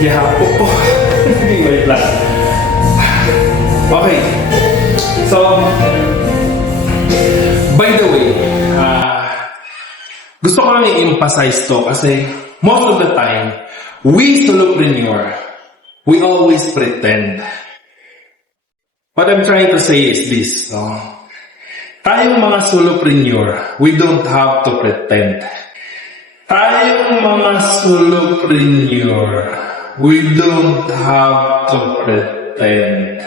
Gihapo po. Wait lang. Okay. So, by the way, uh, gusto ko lang i-emphasize to kasi most of the time, we solopreneur, we always pretend. What I'm trying to say is this, no? Tayong mga solopreneur, we don't have to pretend. Tayong mga solopreneur, we don't have to pretend.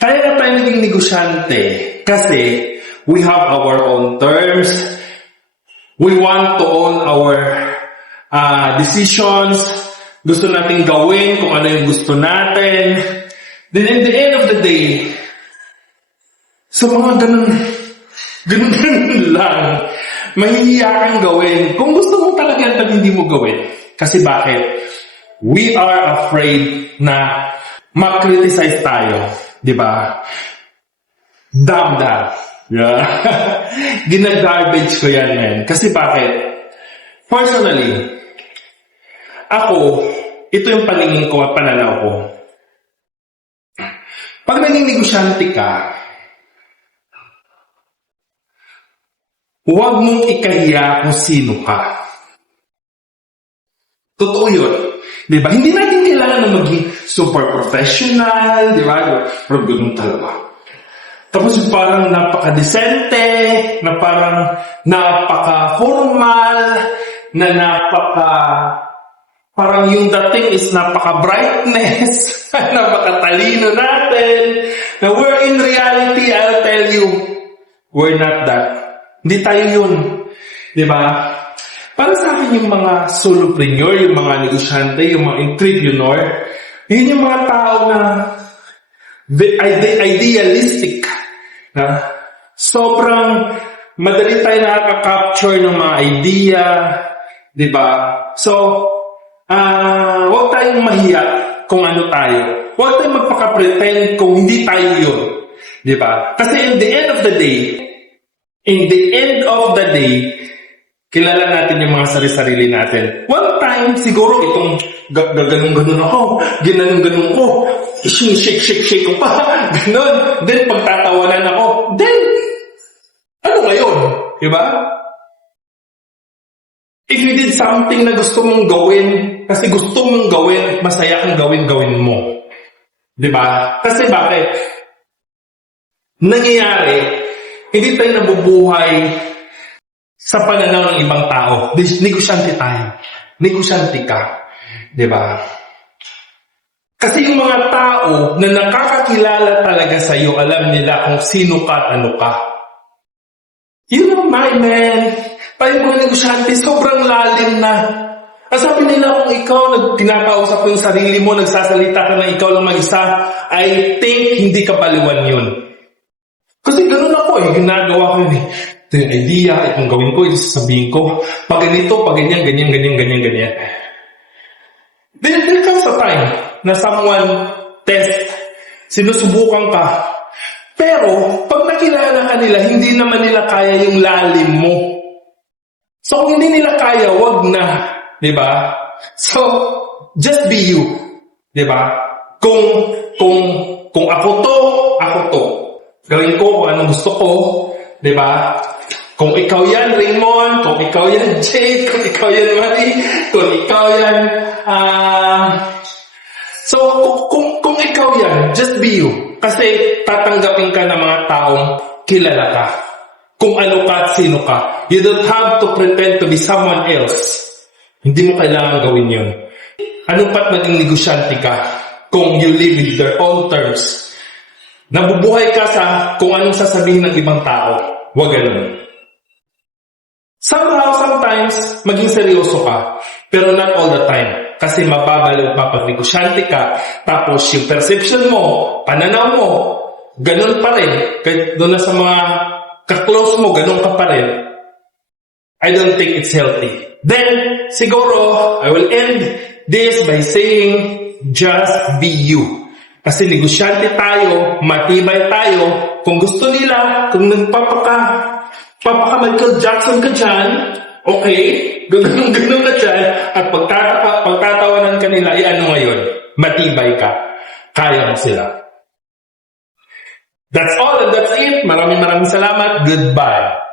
Kaya na tayo naging negosyante kasi we have our own terms, we want to own our uh, decisions, gusto natin gawin kung ano yung gusto natin. Then in the end of the day, sa mga ganun, ganun, ganun lang, mahihiya kang gawin. Kung gusto mo talaga yan, hindi mo gawin. Kasi bakit? We are afraid na mag-criticize tayo. Di ba? Damn that. Yeah. Ginagarbage ko yan, man. Kasi bakit? Personally, ako, ito yung paningin ko at pananaw ko. Pag naging negosyante ka, huwag mong ikahiya kung sino ka. Totoo yun. Di ba? Hindi natin kailangan na maging super professional, di ba? Pero ganun talaga. Tapos parang napaka-decente, na parang napaka-formal, na napaka... Parang yung dating is napaka-brightness, napaka-talino natin. Na we're in reality, I'll tell you, we're not that. Hindi tayo yun. Di ba? Para sa akin yung mga solopreneur, yung mga negosyante, yung mga entrepreneur, yun yung mga tao na the- ide- idealistic. Na sobrang madali tayo nakaka-capture ng mga idea, di ba? So, ah, huwag tayong mahiya kung ano tayo. Huwag tayong magpaka-pretend kung hindi tayo yun. Di ba? Kasi in the end of the day, in the end of the day, kilala natin yung mga sarili-sarili natin. One time, siguro itong gaganong-ganon ako, ginanong-ganon ko, shake-shake-shake ko pa, ganon. Then, pagtatawanan ako, then, ano ngayon? Diba? If you did something na gusto mong gawin, kasi gusto mong gawin, masaya kang gawin, gawin mo. Diba? Kasi bakit? Nangyayari, hindi tayo nabubuhay sa pananaw ng ibang tao. Dis- Negosyante tayo. Negosyante ka. Di ba? Kasi yung mga tao na nakakakilala talaga sa iyo, alam nila kung sino ka at ano ka. You know, my man, tayo mga negosyante, sobrang lalim na. Ang sabi nila kung ikaw nag kinakausap mo yung sarili mo, nagsasalita ka na ikaw lang mag-isa, I think hindi ka baliwan yun. Kasi ganun ako eh, ginagawa ko yun eh. Ito yung idea, itong gawin ko, ito sasabihin ko. Pag ganito, pag ganyan, ganyan, ganyan, ganyan, ganyan. Then there comes a time na someone test, sinusubukan ka. Pero, pag nakilala ka nila, hindi naman nila kaya yung lalim mo. So, kung hindi nila kaya, wag na. Di ba? So, just be you. Di ba? Kung, kung, kung ako to, ako to. Gawin ko kung anong gusto ko. Di ba? Kung ikaw yan, Raymond, kung ikaw yan, Jake, kung ikaw yan, Marie, kung ikaw yan, ah... so, kung, kung, kung ikaw yan, just be you. Kasi tatanggapin ka ng mga taong kilala ka. Kung ano ka at sino ka. You don't have to pretend to be someone else. Hindi mo kailangan gawin yun. Ano pat maging negosyante ka kung you live with their own terms. Nabubuhay ka sa kung anong sasabihin ng ibang tao. Huwag ganun. Somehow, sometimes, maging seryoso ka. Pero not all the time. Kasi mababaliw pa pag negosyante ka. Tapos yung perception mo, pananaw mo, ganun pa rin. Kahit doon na sa mga kaklose mo, ganun ka pa rin. I don't think it's healthy. Then, siguro, I will end this by saying, just be you. Kasi negosyante tayo, matibay tayo. Kung gusto nila, kung nagpapaka, papaka Michael Jackson ka dyan, okay, ganun ganun ka dyan, at pagtata pagtatawanan ka nila, eh ano ngayon? Matibay ka. Kaya mo sila. That's all and that's it. Maraming maraming salamat. Goodbye.